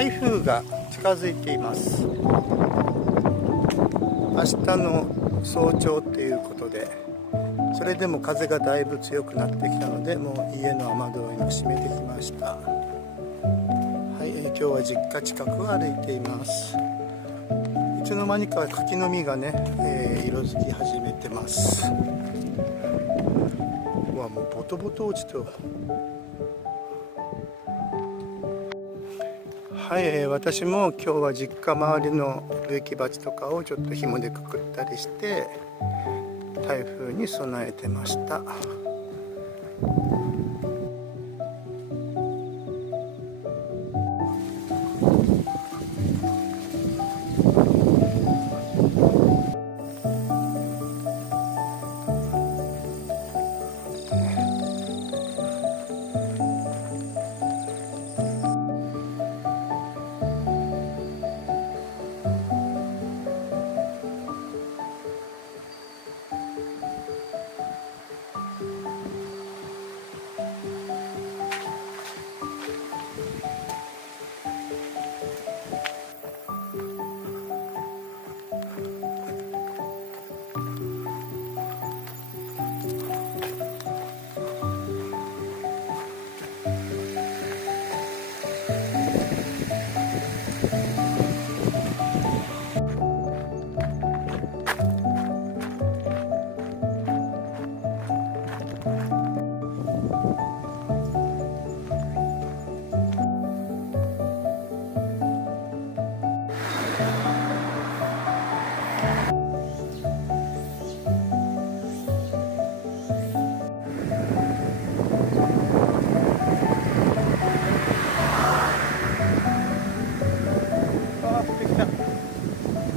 台風が近づいています。明日の早朝っていうことで、それでも風がだいぶ強くなってきたので、もう家の雨戸を今閉めてきました。はい、今日は実家近くを歩いています。いつの間にか柿の実がね、色づき始めてます。うわ、もうボトボト落ちと。はい、私も今日は実家周りの植木鉢とかをちょっと紐でくくったりして台風に備えてました。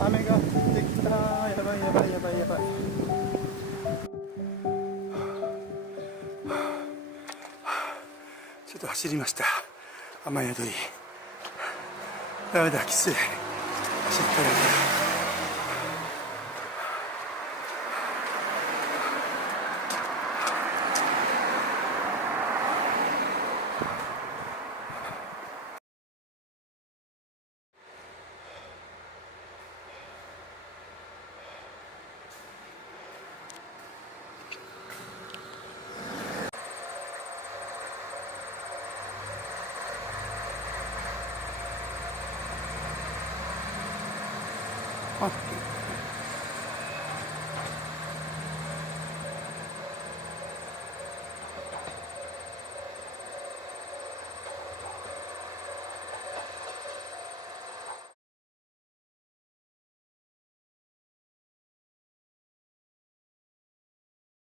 雨が降ってきた。やばいやばいやばいやばい。ちょっと走りました。雨宿り。ダメだ、きつい。走ったら。あ